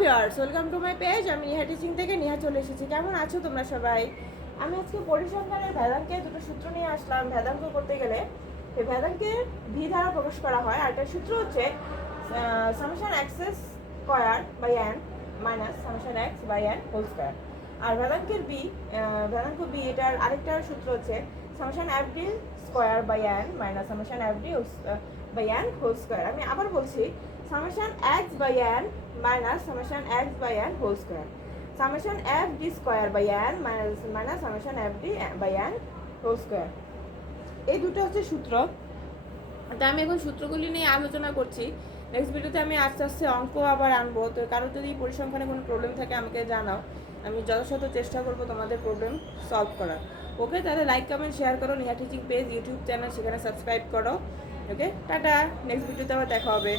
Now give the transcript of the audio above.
Viewers, welcome to my page. আমি Niha teaching থেকে নিহা চলে এসেছি। কেমন আছো তোমরা সবাই? আমি আজকে পরিসংখ্যানের ভেদাঙ্কে দুটো সূত্র নিয়ে আসলাম। ভেদাঙ্ক করতে গেলে এই ভেদাঙ্কে ভি দ্বারা প্রকাশ করা হয়। আর একটা সূত্র হচ্ছে summation X square by N minus summation X by N whole square. আর ভেদাঙ্ক বি এটার আরেকটা সূত্র হচ্ছে summation F D square by N minus summation F D by N whole square. আমি আবার বলছি, summation x by n minus summation x by n whole square, summation f d square by n minus summation f d by n whole square। এই দুটো হচ্ছে সূত্র। তা আমি এখন সূত্রগুলি নিয়ে আলোচনা করছি। নেক্সট ভিডিওতে আমি আস্তে আস্তে অঙ্ক আবার আনবো। তো কারোর যদি পরিসংখ্যানে কোনো প্রবলেম থাকে আমাকে জানাও, আমি যথাযথ চেষ্টা করবো তোমাদের প্রবলেম সলভ করার। ওকে, তাহলে লাইক কমেন্ট শেয়ার করো। Niha teaching page YouTube channel, সেখানে সাবস্ক্রাইব করো। ওকে, টাটা। নেক্সট ভিডিওতে আবার দেখা হবে।